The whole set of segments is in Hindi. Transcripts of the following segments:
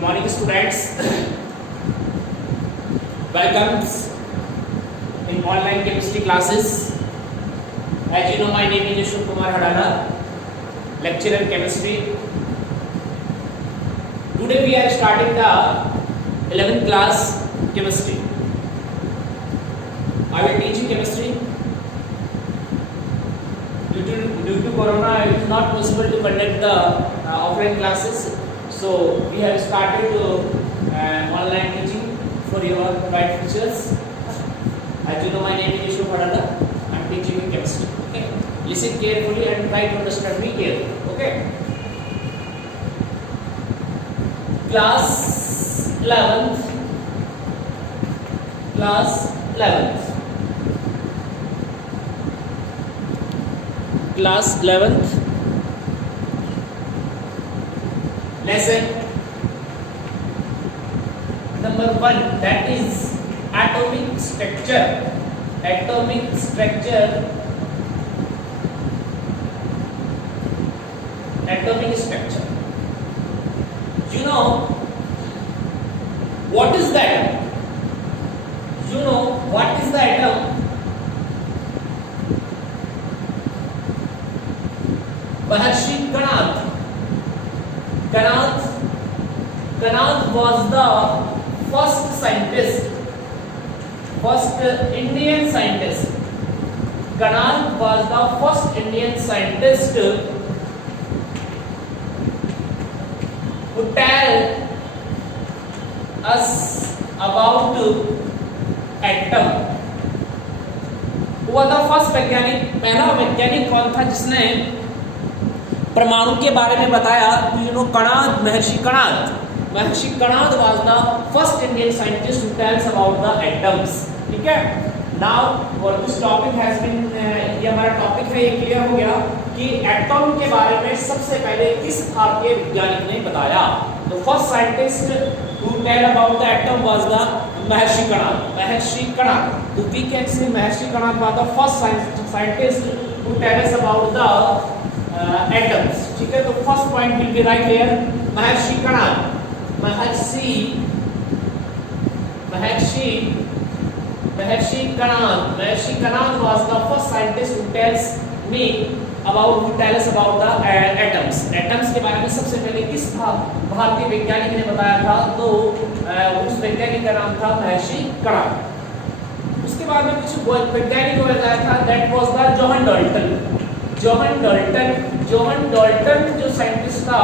Good morning, students. Welcome in online chemistry classes. As you know, my name is Ashok Kumar Hadala, lecturer in chemistry. Today we are starting the 11th class chemistry. I will teach you chemistry. Due to Corona, it is not possible to conduct the offline classes. So we have started online teaching for your bright futures. As you know, my name is Ashok Hadala. I am teaching you chemistry. Okay, listen carefully and try to understand me carefully. Okay. Class 11th. Class 11th. Class 11th. Lesson number 1, that is atomic structure. Atomic structure. Atomic structure. You know what is the atom? You know what is the atom? Maharshi Kanad. Kanad was the first scientist, first Indian scientist. Kanad was the first Indian scientist who tell us about atom. Who was the first वैज्ञानिक, पहला वैज्ञानिक कौन था जिसने परमाणु के बारे में बताया? तो you know Kanada, Maharshi Kanad. Maharshi Kanad was the first Indian scientist who tells about the atoms. ठीक है. नाउ और दिस टॉपिक हैज बीन, ये हमारा टॉपिक है, ये क्लियर हो गया कि एटम के बारे में सबसे पहले किस भारतीय वैज्ञानिक ने बताया. तो first scientist who tell about the atom was the Maharshi Kanad. Maharshi Kanad. तो we can say Maharshi Kanad was the first scientist who tell us about the atoms. ठीक है. तो first point will be right here. Maharshi Kanad. Maharshi Kanad was the first scientist who tells us about the atoms. Atoms के बारे में सबसे पहले किस भारतीय वैज्ञानिक ने बताया था? तो उस वैज्ञानिक का नाम था महर्षि कणाद. उसके बाद में कुछ वैज्ञानिक को बताया था, that was the Johann Dalton. Johan Dalton जो साइंटिस्ट था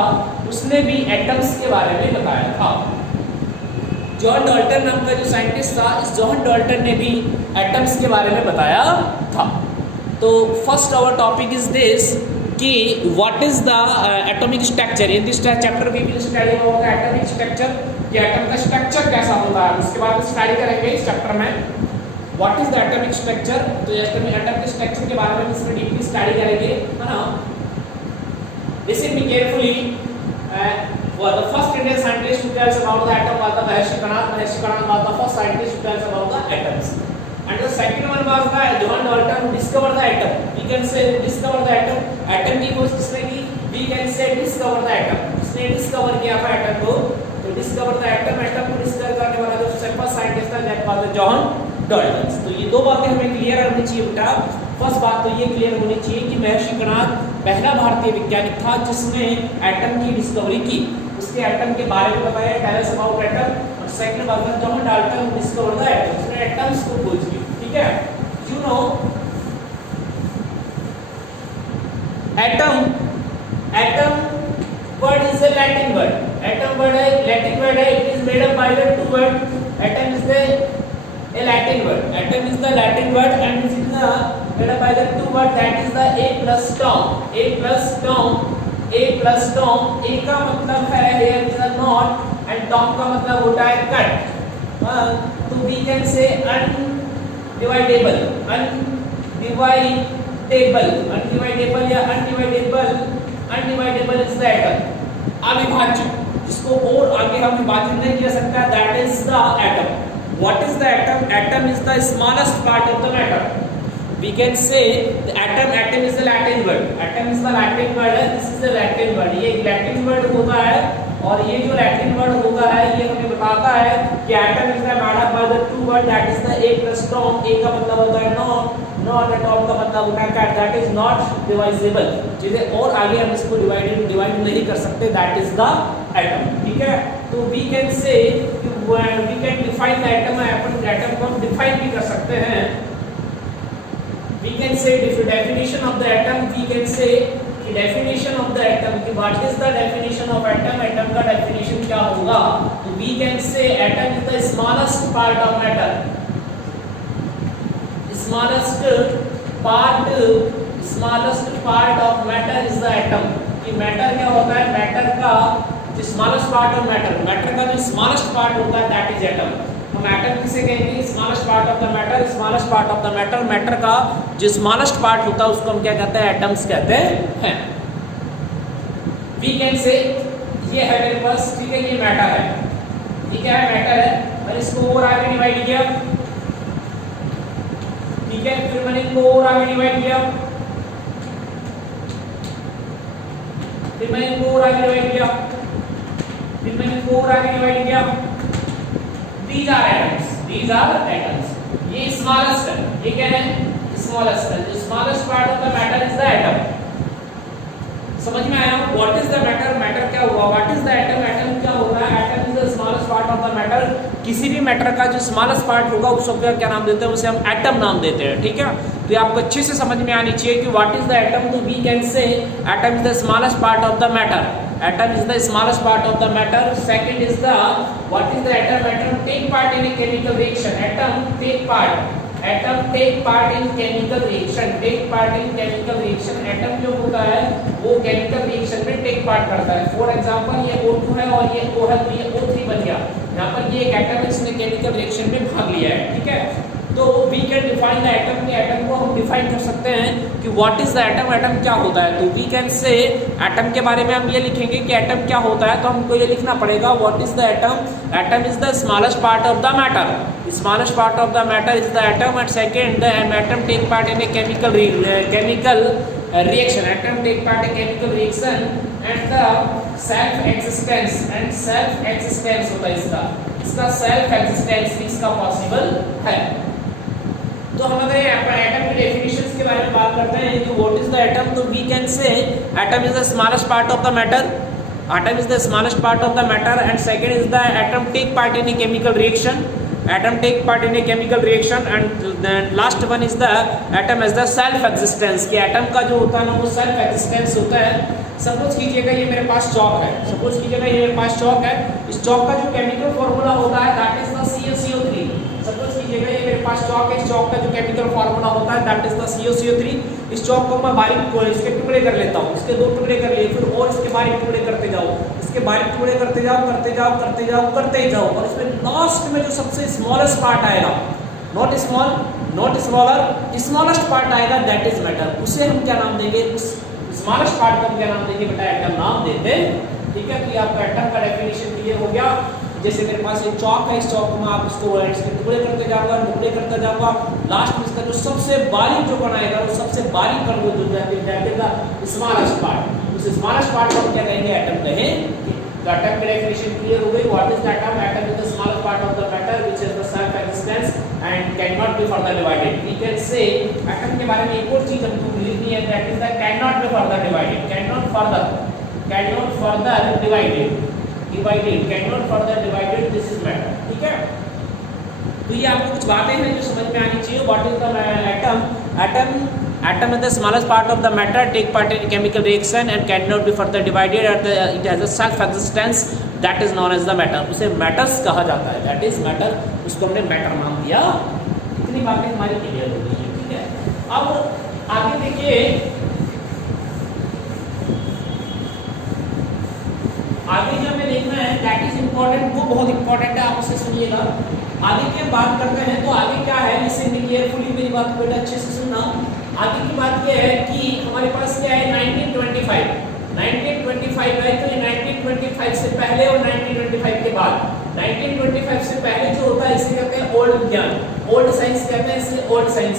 उसने भी एटम्स के बारे में बताया था. जॉन डाल्टन नाम का जो साइंटिस्ट था, इस जॉन डाल्टन ने भी एटम्स के बारे में बताया था. तो first our topic is this कि what is the atomic structure. In this chapter we will study about the atomic structure, कि एटम का स्ट्रक्चर कैसा होता है. उसके बाद स्टडी करेंगे इस चैप्टर में what is the atomic structure. तो एटम के स्ट्रक्चर के बारे में इसमें डीपली स्टडी करेंगे, है ना. Listen me carefully. The first Indian scientist who tells about the atom was the Maharishi Kanad. Maharishi Kanad was the first scientist who tells about the atoms. And the second one was the Johann Dalton who discovered the atom. We can say discover the atom. Atom की खोज किसने की? We can say discover the atom. किसने discover किया था atom को? तो discover the atom. Atom को discover करने वाला जो first scientist था that was the Johann Dalton. तो ये दो बातें हमें क्लियर होनी चाहिए बेटा. फर्स्ट बात तो ये क्लियर होनी चाहिए कि महर्षि कणाद पहला भारतीय वैज्ञानिक था जिसने एटम की डिस्कवरी की, उसके एटम के बारे में बताया, टेल अस अबाउट एटम. और सेकंड बात है John Dalton discover the atom, उसने एटम्स को खोज की. ठीक है. You know atom word is a Latin word. Atom word है लैटिन वर्ड है. It is made up by the two word. Atom is the a Latin word. Atom is the Latin word and it is the made up by the two word, that is the A plus tom. A plus tom. A plus tom. A का मतलब है here is a knot and tom का मतलब होता है cut. तो we can say undividable. Undividable या undividable is the atom. अविभाज्य, जिसको और आगे हम विभाजित नहीं किया सकता, that is the atom. What is the atom? Atom is the smallest part of the matter. We can say the atom is the Latin word. Atom is the Latin word. This is the Latin word. ये Latin word होता है और ये जो लैटिन वर्ड होता है ये हमें बताता है कि atom is the made up by the two word that is the एक प्लस टॉम, एक का मतलब होता है नॉट द टॉम का मतलब होता है कैट, दैट इज नॉट डिवाइजेबल। चीजें और आगे हम इसको डिवाइड नहीं कर सकते, दैट इज द एटम। ठीक है, तो we can say we can define the atom, atom को हम डिफाइन भी कर सकते हैं। We can say definition of the atom, we can say definition of the atom कि what is the definition of atom, atom का डेफिनेशन क्या होगा। तो we can say atom is the smallest part of matter, smallest part of matter is the atom. कि मैटर क्या होता है, मैटर का जो smallest part of matter, matter का जो स्मॉलेस्ट पार्ट होता है दैट इज एटम। हम एटम किसे कहेंगे, smallest part of the matter, smallest part of the matter, matter का जो स्मॉलेस्ट पार्ट होता है उसको हम क्या कहते हैं, एटम्स कहते हैं। वी कैन से ये है मेरे पास, ठीक है, ये मैटर है, ये क्या है, मैटर है। मैंने इसको और आगे डिवाइड किया, ठीक है, फिर मैंने इसको और आगे डिवाइड किया, फिर मैंने इसको और आगे डिवाइड किया, फिर मैंने इसको और आगे डिवाइड किया। These are atoms, these are atoms। ये smallest है, ये क्या है, smallest है। The smallest part of the matter is the atom। समझ में आया? What is the matter? Matter क्या हुआ? What is the atom? Atom क्या होता है? Atom is the smallest part of the matter। किसी भी मैटर का जो स्मॉलेस्ट पार्ट होगा उसको क्या नाम देते हैं, उसे हम एटम नाम देते हैं। ठीक है, तो ये आपको अच्छे से समझ में आनी चाहिए कि व्हाट इज द एटम। तो we can say atom is the smallest part of the matter, atom is the smallest part of the matter। second is the what is the atom, atom take part in a chemical reaction, atom take part in chemical reaction, take part in chemical reaction। atom जो होता है वो chemical reaction में take part करता है। for example ये O2 है और ये O है, तो ये O3 बन गया। यहाँ पर ये एक atom है, इसने chemical reaction में भाग लिया है। ठीक है, तो we can define the atom, के एटम को हम डिफाइन कर सकते हैं कि what is the atom, atom क्या होता है। तो वी कैन से एटम के बारे में हम ये लिखेंगे कि एटम क्या होता है, तो हमको ये लिखना पड़ेगा what is the atom, atom is the smallest part of the matter, smallest part of the matter is the atom. And second, the atom take part in a chemical reaction, atom take part in chemical reaction and the self existence, and self existence होता है इसका सेल्फ एक्जिस्टेंस इसका पॉसिबल है। तो हम अगर एटम की डेफिनेशंस के बारे में बात करते हैं कि व्हाट इज द एटम, तो we can say atom is the smallest part of the matter, atom is the smallest part of the matter. And second is the atom take part in a chemical reaction, atom take part in a chemical reaction. And last one is the atom is the self existence, कि एटम का जो होता है ना वो सेल्फ एक्जिस्टेंस होता है। सपोज कीजिएगा ये मेरे पास चौक है, सपोज कीजिएगा ये मेरे पास चौक है, इस चौक का जो केमिकल फॉर्मूला होता है that is the CaCO3। Suppose कीजिएगा ये मेरे पास चौक है, इस चौक का जो केमिकल फॉर्मूला होता है दैट इज द CaCO3। इस चौक को मैं बारीक इसके टुकड़े कर लेता हूँ, इसके 2 टुकड़े कर लिए, फिर और इसके बारीक टुकड़े करते जाओ, इसके बारीक टुकड़े करते जाओ करते जाओ करते जाओ करते ही जाओ, और इसमें लास्ट में जो सबसे स्मॉलेस्ट पार्ट आएगा, not small not smaller, smallest part आएगा दैट इज मैटर। उसे हम क्या नाम देंगे, उस स्मॉलेस्ट पार्ट को हम क्या नाम देंगे बेटा, एटम नाम देते हैं। ठीक है, तो आपका एटम का डेफिनेशन क्लियर हो गया। जैसे मेरे पास एक चौक है, इस चौक को मैं आप इसको इसके टुकड़े करते जाऊंगा, टुकड़े करता जाऊंगा, लास्ट में इसका जो सबसे बारीक जो कण आएगा वो सबसे बारीक कण को जो that is the smallest part, उस स्मॉलेस्ट पार्ट को हम क्या कहेंगे, एटम कहेंगे। तो एटम की डेफिनेशन क्लियर हो गई। What is the atom, atom is the smallest part of the matter which is the self existence and can not be further divided. We can say atom के बारे में एक और चीज हमको लिखनी है, that is the can not be further divided, can not further divided, can not further divided, this is matter. ठीक है, तो ये आपको कुछ बातें हैं जो समझ में आनी चाहिए। What is the atom, atom is the smallest part of the matter, take part in chemical reaction and cannot be further divided, and it has a self existence that is known as the matter। उसे matters कहा जाता है, that is matter, उसको हमने matter नाम दिया। इतनी बातें हमारी क्लियर हो गई है। ठीक है, अब आगे देखिए, आगे जो हमें देखना है that is important, वो बहुत इंपॉर्टेंट है, आप उसे सुनिएगा। आगे की हम बात करते हैं तो आगे क्या है, इसे केयरफुली मेरी बात को बेटा अच्छे से सुनना। आगे की बात यह है कि हमारे पास क्या है, 1925 है, तो ये 1925 से पहले और 1925 के बाद। 1925 से पहले जो होता है इसे कहते हैं ओल्ड विज्ञान, ओल्ड साइंस कहते हैं इसे, ओल्ड साइंस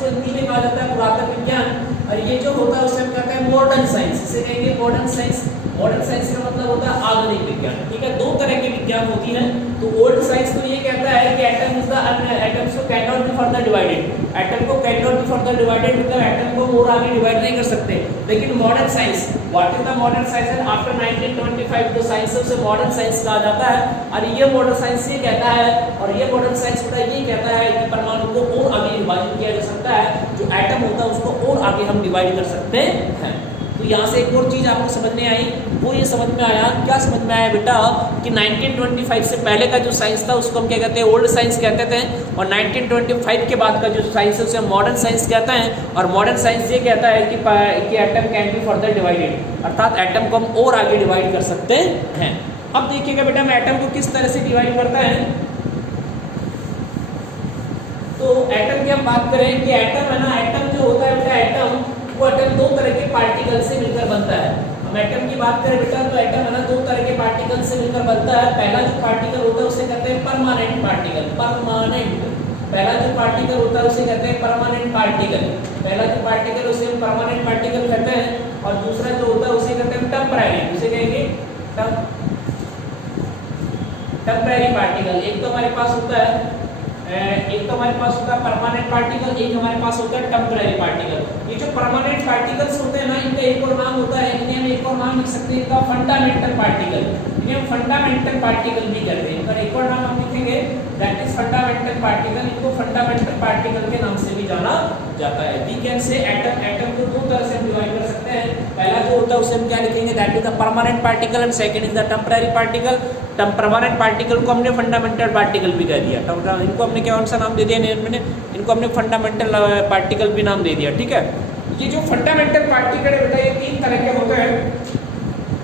को हिंदी में कहा जाता है पुरातन विज्ञान। और ये जो होता है उसे हम कहते हैं मॉडर्न साइंस, इसे कहेंगे मॉडर्न साइंस। मॉडर्न साइंस का मतलब होता है आधुनिक विज्ञान, ठीक है। दो तरह के विज्ञान होती हैं। तो ओल्ड साइंस तो ये कहता है कि एटम इज द एटम्स को can not be further divided, atom को can not be further divided, मतलब एटम को और आगे डिवाइड नहीं कर सकते। लेकिन modern science, what is the modern science, and after 1925 जो साइंस है उसे मॉडर्न साइंस कहा जाता है। और ये मॉडर्न साइंस ये कहता है, और ये मॉडर्न साइंस पूरा ये कहता है कि परमाणु को और आगे विभाजित किया जा सकता है, जो एटम होता है उसको और आगे हम डिवाइड कर सकते हैं। तो यहाँ से एक और चीज़ आपको समझ में आई, वो ये समझ में आया, क्या समझ में आया बेटा, कि 1925 से पहले का जो साइंस था उसको हम क्या कहते हैं, ओल्ड साइंस कहते थे, और 1925 के बाद का जो साइंस है उसे हम मॉडर्न साइंस कहते हैं। और मॉडर्न साइंस ये कहता है कि atom can be further divided, अर्थात एटम को हम और आगे डिवाइड कर सकते हैं। अब देखिएगा बेटा हम एटम को किस तरह से डिवाइड करते हैं। तो एटम की हम बात करें कि एटम है ना, एटम जो होता है बेटा, एटम वो एटम दो तरह के पार्टिकल से मिलकर बनता है। हम एटम की बात करें बेटा तो एटम है ना दो तरह के पार्टिकल से मिलकर बनता है। पहला जो पार्टिकल होता है उसे कहते हैं परमानेंट पार्टिकल, परमानेंट। पहला जो पार्टिकल होता है उसे कहते हैं परमानेंट पार्टिकल, पहला जो पार्टिकल उसे हम परमानेंट पार्टिकल कहते हैं। और दूसरा जो होता है उसे कहते हैं टेम्परेरी, उसे कहेंगे टेम्परेरी पार्टिकल। एक तो हमारे पास होता है परमानेंट पार्टिकल, एक हमारे पास होता है टेम्परेरी पार्टिकल। ये जो परमानेंट पार्टिकल्स होते हैं ना, इनका एक और नाम होता है, इन्हें हम एक और नाम लिख सकते हैं, इनका फंडामेंटल पार्टिकल, इन्हें हम फंडामेंटल पार्टिकल भी कहते हैं। इनका एक और नाम हम लिखेंगे, दैट इज फंडामेंटल पार्टिकल। इनको फंडामेंटल पार्टिकल के नाम से भी जाना जाता है। वी कैन से एटम को दो तरह से हम डिवाइड कर सकते हैं। पहला जो होता है उसे हम क्या लिखेंगे, that is the permanent particle, and second is the temporary particle. Permanent particle को हमने फंडामेंटल पार्टिकल भी कह दिया, इनको हमने कौन सा नाम दे दिया, इनको हमने फंडामेंटल पार्टिकल भी नाम दे दिया, ठीक है। ये जो फंडामेंटल पार्टिकल है बेटा, ये तीन तरह के होते हैं।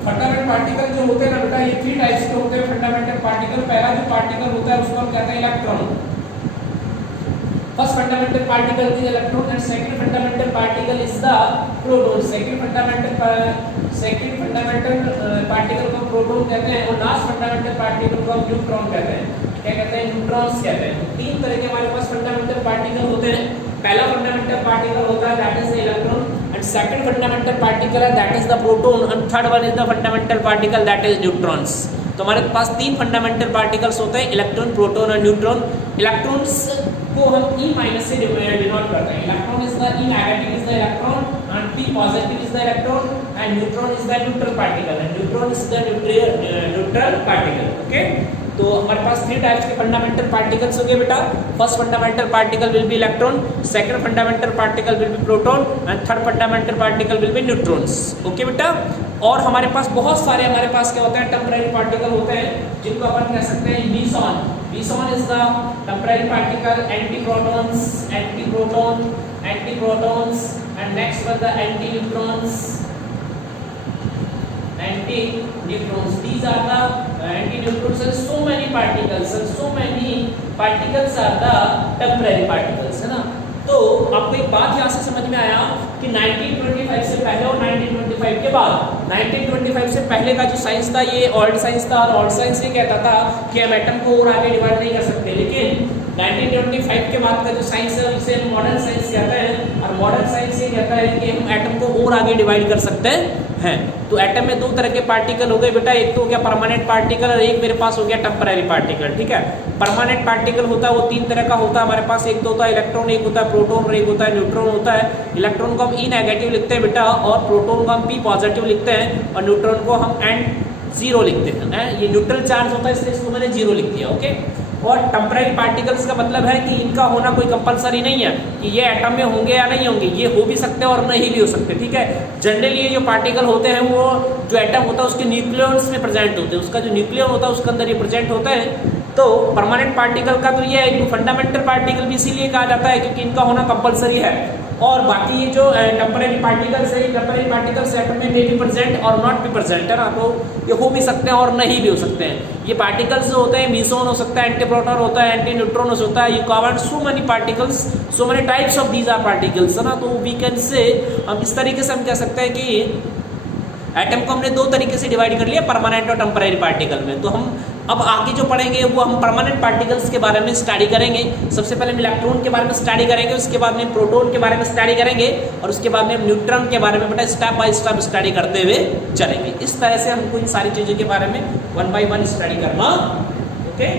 फंडामेंटल पार्टिकल जो होते हैं ना बेटा, ये 3 टाइप्स के होते हैं फंडामेंटल पार्टिकल। पहला जो पार्टिकल होता है उसको हम कहते हैं electron. First fundamental particle is electron, and second fundamental particle is the proton. Second fundamental particle को प्रोटॉन कहते हैं, और लास्ट फंडामेंटल पार्टिकल को हम न्यूट्रॉन कहते हैं। क्या कहते हैं, न्यूट्रॉन्स कहते हैं। तीन तरह के हमारे पास फंडामेंटल पार्टिकल होते हैं। पहला फंडामेंटल पार्टिकल होता है that is the electron, and second fundamental particle है that is the proton, and third one is the fundamental particle that is neutrons. तो हमारे पास तीन फंडामेंटल पार्टिकल्स होते हैं, इलेक्ट्रॉन, प्रोटॉन और न्यूट्रॉन। इलेक्ट्रॉन्स को हम E- से डिनोट करते हैं। Electron is the E negative is the electron, and P positive is the electron, and neutron is the neutral particle, and neutron is the neutral particle. Okay, तो हमारे पास 3 टाइप्स के फंडामेंटल पार्टिकल्स हो गए बेटा। First fundamental particle will be electron, second fundamental particle will be proton, and third fundamental particle will be neutrons. Okay बेटा, और हमारे पास बहुत सारे हमारे पास क्या होते हैं, टेम्परेरी पार्टिकल होते हैं, जिनको अपन कह सकते हैं meson. Meson is the temporary particle, antiprotons, and next one the antineutrons. These are the antineutrons, and so many particles are the temporary particles, है ना। तो आपको एक बात यहाँ से समझ में आया कि 1925 से पहले और 1925 के बाद। 1925 से पहले का जो साइंस था ये ओल्ड साइंस था, और ओल्ड साइंस ये कहता था कि हम एटम को और आगे डिवाइड नहीं कर सकते। लेकिन 1925 के बाद का जो साइंस है उसे हम मॉडर्न साइंस कहते हैं, और मॉडर्न साइंस ये कहता है कि हम एटम को और आगे डिवाइड कर सकते हैं। तो एटम में दो तरह के पार्टिकल हो गए बेटा, एक तो हो गया परमानेंट पार्टिकल, और एक मेरे पास हो गया टेम्परेरी पार्टिकल, ठीक है। परमानेंट पार्टिकल होता है वो 3 तरह का होता है हमारे पास, एक तो होता है इलेक्ट्रॉन, एक होता है प्रोटॉन, और एक होता है न्यूट्रॉन होता है। इलेक्ट्रॉन को हम E नेगेटिव लिखते हैं बेटा, और प्रोटॉन को हम P पॉजिटिव लिखते हैं, और न्यूट्रॉन को हम N0 लिखते हैं। ये न्यूट्रल चार्ज होता है इसलिए इसको मैंने 0 लिख दिया। ओके, और टेम्परेरी पार्टिकल्स का मतलब है कि इनका होना कोई कंपलसरी नहीं है कि ये एटम में होंगे या नहीं होंगे, ये हो भी सकते हैं और नहीं भी हो सकते, ठीक है। जनरली ये जो पार्टिकल होते हैं वो जो एटम होता है उसके न्यूक्लियॉन्स में प्रेजेंट होते हैं, उसका जो न्यूक्लियन होता है उसके अंदर ये प्रेजेंट होते हैं। तो परमानेंट पार्टिकल का तो ये है, फंडामेंटल पार्टिकल भी इसीलिए कहा जाता है क्योंकि इनका होना कंपलसरी है। और बाकी ये जो टेम्परेरी पार्टिकल्स है, टेम्परेरी पार्टिकल्स एटम में मे बी प्रेजेंट और नॉट बी प्रेजेंट, है ना। तो ये हो भी सकते हैं और नहीं भी हो सकते हैं। ये पार्टिकल्स जो होते हैं, मीसॉन हो सकता है, एंटीप्रोटॉन होता है, एंटीन्यूट्रॉन होता है, you cover so many particles, so many types of these are particles, है ना। तो वी कैन से हम इस तरीके से हम कह सकते हैं कि एटम को हमने 2 तरीके से डिवाइड कर लिया, परमानेंट और टेम्परेरी पार्टिकल में। तो हम अब आगे जो पढ़ेंगे वो हम परमानेंट पार्टिकल्स के बारे में स्टडी करेंगे। सबसे पहले हम इलेक्ट्रॉन के बारे में स्टडी करेंगे, उसके बाद में प्रोटॉन के बारे में स्टडी करेंगे और उसके बाद में हम न्यूट्रॉन के बारे में बेटा स्टेप बाय स्टेप स्टडी करते हुए चलेंगे। इस तरह से हमको इन सारी चीज़ों के बारे में 1 by 1 स्टडी करना। ओके।